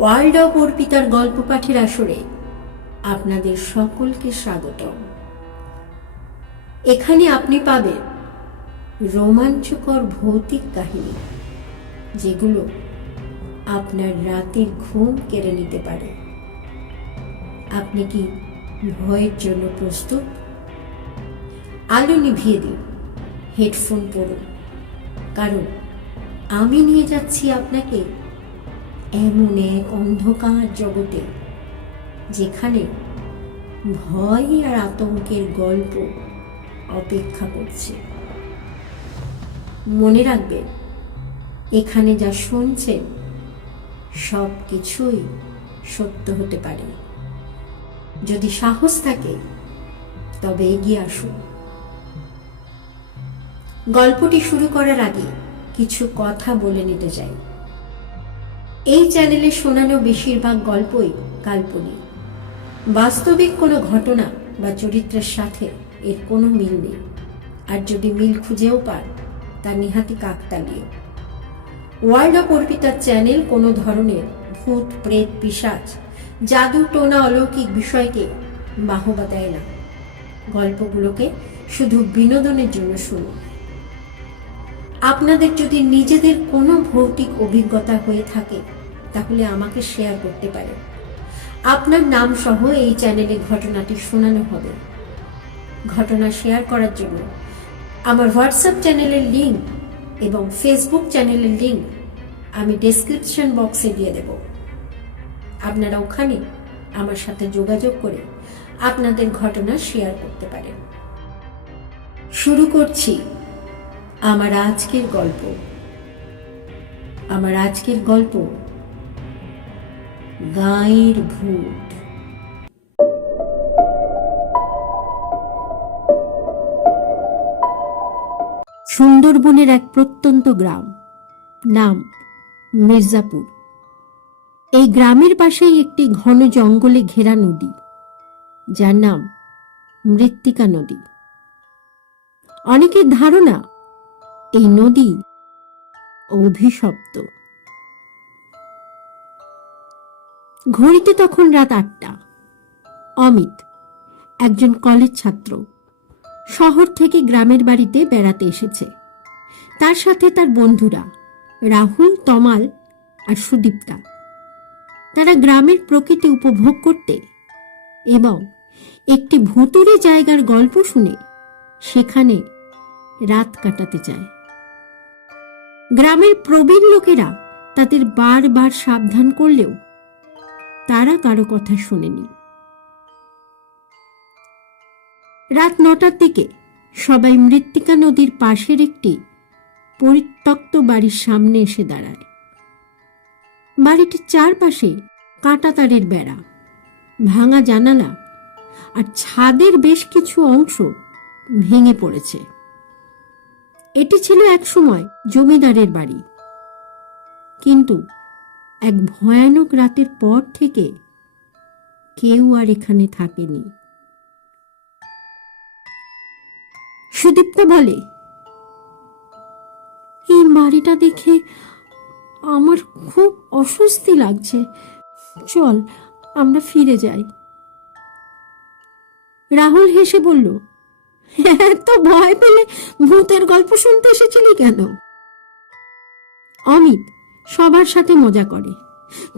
World of অর্পিতার গল্প পাঠের আসরে আপনাদের সকলকে স্বাগত এখানে আপনি পাবেন রোমাঞ্চকর ভৌতিক কাহিনী, যেগুলো আপনার রাতের ঘুম কেড়ে নিতে পারে। আপনি কি ভয়ের জন্য প্রস্তুত? আলো নিভিয়ে দিন, হেডফোন পরুন, কারণ আমি নিয়ে যাচ্ছি আপনাকে এমন এক অন্ধকার জগতে যেখানে ভয় আর আতঙ্কের গল্প অপেক্ষা করছে। মনে রাখবেন, এখানে যা শুনছেন সব কিছুই সত্য হতে পারে। যদি সাহস থাকে, তবে এগিয়ে আসুন। গল্পটি শুরু করার আগে কিছু কথা বলে নিতে চাই। এই চ্যানেলে শোনানো বেশিরভাগ গল্পই কাল্পনিক। বাস্তবিক কোনো ঘটনা বা চরিত্রের সাথে এর কোনো মিল নেই। আর যদি মিল খুঁজেও পান, তা নিহাতি কাকতালীয়। ওয়ার্ল্ড অফ অর্পিতার চ্যানেল কোনো ধরনের ভূত, প্রেত পিসাচ জাদু, টোনা, অলৌকিক বিষয়কে বাহবা দেয় না। গল্পগুলোকে শুধু বিনোদনের জন্য শুনুন। আপনাদের যদি নিজেদের কোনো ভৌতিক অভিজ্ঞতা হয়ে থাকে, তাহলে আমাকে শেয়ার করতে পারেন। আপনার নাম সহ এই চ্যানেলে ঘটনাটি শোনানো হবে। ঘটনা শেয়ার করার জন্য আমার হোয়াটসঅ্যাপ চ্যানেলের লিঙ্ক এবং ফেসবুক চ্যানেলের লিঙ্ক আমি ডেসক্রিপশন বক্সে দিয়ে দেব। আপনারা ওখানে আমার সাথে যোগাযোগ করে আপনাদের ঘটনা শেয়ার করতে পারেন। শুরু করছি। আমার আজকের গল্প। আমার আজকের গল্প। গাঁয়ের ভূত। সুন্দরবনের এক প্রত্যন্ত গ্রাম। নাম মির্জাপুর। এই গ্রামের পাশেই একটি ঘন জঙ্গলে ঘেরা নদী, যার নাম মৃত্তিকা নদী। অনেকের ধারণা এই নদী অভিশপ্ত। ঘড়িতে তখন রাত আটটা। অমিত, একজন কলেজ ছাত্র, শহর থেকে গ্রামের বাড়িতে বেড়াতে এসেছে। তার সাথে তার বন্ধুরা, রাহুল, তমাল আর সুদীপ্তা। তারা গ্রামের প্রকৃতি উপভোগ করতে এবং একটি ভুতুরে জায়গার গল্প শুনে সেখানে রাত কাটাতে চায় গ্রামের প্রবীণ লোকেরা তাদের বারবার সাবধান করলেও তারা কারও কথা শোনেনি। রাত নটার দিকে সবাই মৃত্তিকা নদীর পাশের একটি পরিত্যক্ত বাড়ির সামনে এসে দাঁড়ায়। বাড়িটির চারপাশে কাঁটা তারের বেড়া, ভাঙা জানালা আর ছাদের বেশ কিছু অংশ ভেঙে পড়েছে। এটি ছিল এক সময় জমিদারের বাড়ি। কিন্তু এক ভয়ানক রাতের পর থেকে কেউ আর এখানে থাকেনি। সুদীপ্তা বলে, এই বাড়িটা দেখে আমার খুব অস্বস্তি লাগছে। চল, আমরা ফিরে যাই। রাহুল হেসে বলল এত ভয় পেলে ভূতের গল্প শুনতে এসেছিলি কেন? অমিত সবার সাথে মজা করে।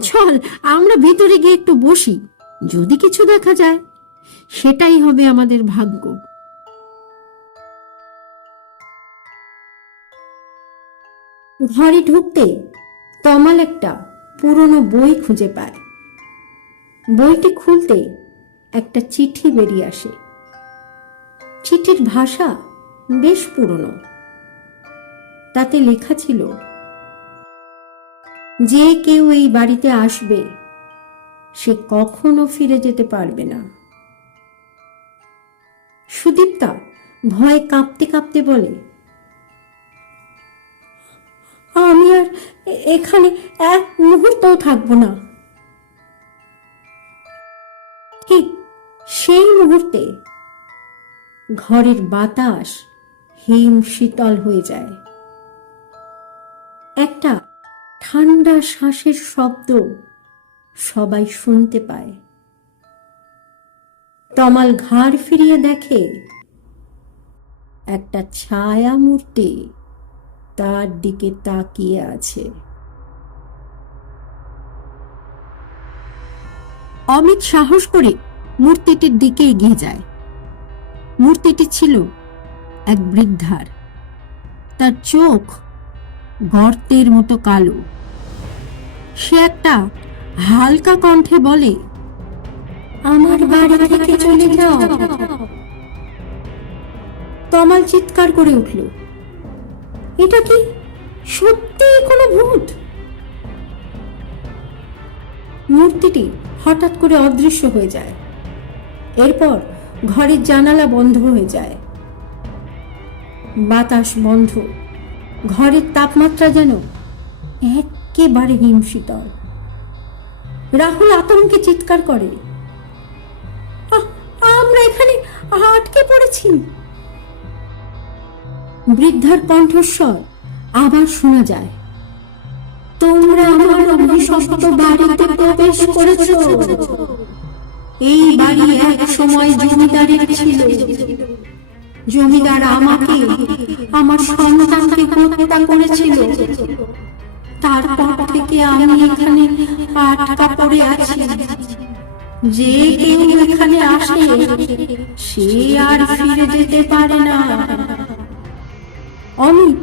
চল, আমরা ভেতরে গিয়ে একটু বসি, যদি কিছু দেখা যায়। সেটাই হবে আমাদের ভাগ্য। ঘরে ঢুকতে তমাল একটা পুরনো বই খুঁজে পায়। বইটি খুলতে একটা চিঠি বেরিয়ে আসে। চিঠির ভাষা বেশ পুরনো। তাতে লেখা ছিল, যে কেউ এই বাড়িতে আসবে, সে কখনো ফিরে যেতে পারবে না। সুদীপ্তা ভয় কাঁপতে কাঁপতে বলে, আমি আর এখানে এক মুহূর্তও থাকব না। ঠিক সেই মুহূর্তে ঘরের বাতাস হিম শীতল হয়ে যায়। একটা ঠান্ডা শ্বাসের শব্দ সবাই শুনতে পায়। তমাল ঘাড় ফিরিয়ে দেখে একটা ছায়া মূর্তি তার দিকে তাকিয়ে আছে। অমিত সাহস করে মূর্তিটির দিকে এগিয়ে যায়। মূর্তিটি ছিল এক বৃদ্ধার। তার চোখ গর্তের মতো কালো। সে একটা হালকা কণ্ঠে বলে, আমার বাড়ি থেকে চলে যাও। তমাল চিৎকার করে উঠল, এটা কি সত্যি কোনো ভূত? মূর্তিটি হঠাৎ করে অদৃশ্য হয়ে যায়। এরপর ঘরের জানালা বন্ধ হয়ে যায়। বাতাস বন্ধ। ঘরের তাপমাত্রা যেন একেবারে হিমশীতল। রাহুল আতঙ্কে চিৎকার করে "আ- আমরা এখানে আটকে পড়েছি। বৃদ্ধার কণ্ঠস্বর আবার শোনা যায়, তোমরা আমার অভিশপ্ত বাড়িতে প্রবেশ করেছ। এই বাড়ি এক সময় জমিদারের ছিল। জমিদার আমাকে, আমার সন্তানকে হত্যা করেছিল। তারপর থেকে আমি এখানে আটকা পড়ে আছি। যে কেউ এখানে আসে, সে আর ফিরে যেতে পারে না। অমিত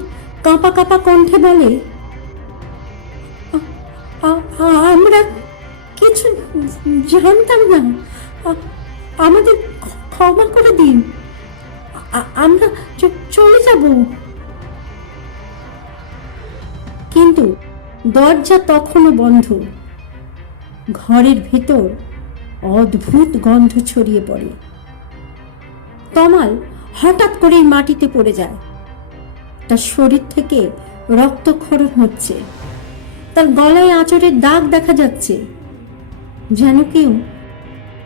কাঁপা কাঁপা কণ্ঠে বলে, "আ- আ- আমরা কিছু জানতাম না আমাদের ক্ষ- ক্ষমা করে দিন। আমরা চলে যাব। কিন্তু দরজা তখনও বন্ধ। ঘরের ভেতর অদ্ভুত গন্ধ ছড়িয়ে পড়ে। তমাল হঠাৎ করেই মাটিতে পড়ে যায়। তার শরীর থেকে রক্তক্ষরণ হচ্ছে। তার গলায় আঁচড়ের দাগ দেখা যাচ্ছে। যেন কেউ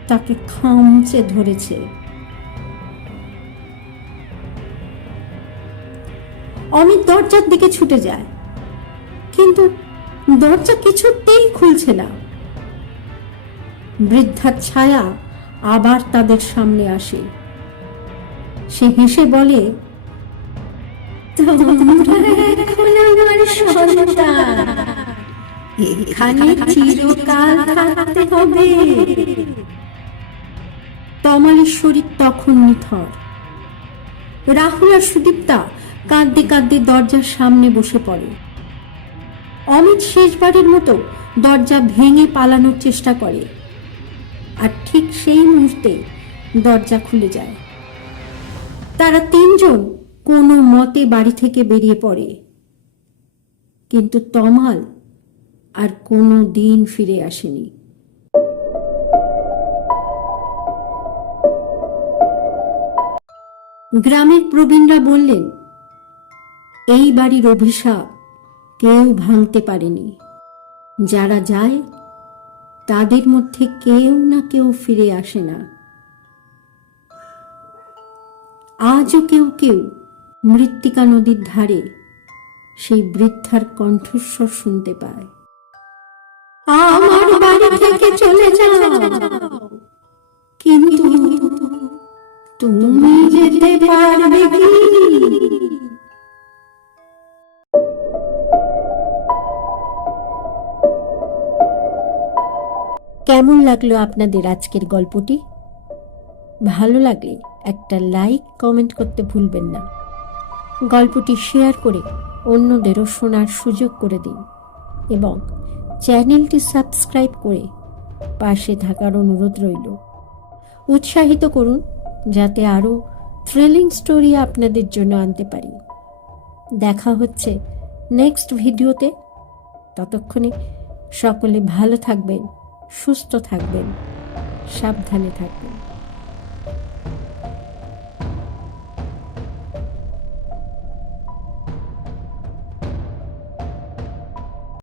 তাকে খামচে ধরেছে। অমিত দরজার দিকে ছুটে যায়, কিন্তু দরজা কিছুতেই খুলছে না। বৃদ্ধার ছায়া আবার তাদের সামনে আসে। সে হেসে বলে তোমরা আমার সন্তান। এখানে চিরকাল থাকতে হবে। তমালের তখন নিথর। রাহুল আর সুদীপ্তা কাঁদতে কাঁদতে দরজার সামনে বসে পড়ে। অমিত শেষবারের মতো দরজা ভেঙে পালানোর চেষ্টা করে। আর ঠিক সেই মুহূর্তে দরজা খুলে যায়। তারা তিনজন কোনো মতে বাড়ি থেকে বেরিয়ে পড়ে। কিন্তু তমাল আর কোনো দিন ফিরে আসেনি। গ্রামের প্রবীণরা বললেন, এই বাড়ির অভিশাপ কেউ ভাঙতে পারেনি। যারা যায়, তাদের মধ্যে কেউ না কেউ ফিরে আসে না। আজও কেউ কেউ মৃত্তিকা নদীর ধারে সেই বৃদ্ধার কণ্ঠস্বর শুনতে পায়। আমার বাড়ি থেকে চলে যাও। কিন্তু তুমি যেতে পারবে কি? কেমন লাগল আপনাদের আজকের গল্পটি? ভালো লাগলে একটা লাইক, কমেন্ট করতে ভুলবেন না। গল্পটি শেয়ার করে অন্যদেরও শোনার সুযোগ করে দিন। এবং চ্যানেলটি সাবস্ক্রাইব করে পাশে থাকার অনুরোধ রইল। উৎসাহিত করুন যাতে আরও থ্রিলিং স্টোরি আপনাদের জন্য আনতে পারি। দেখা হচ্ছে নেক্সট ভিডিওতে। ততক্ষণে সকলে ভালো থাকবেন, সুস্থ থাকবেন, সাবধানে থাকবেন।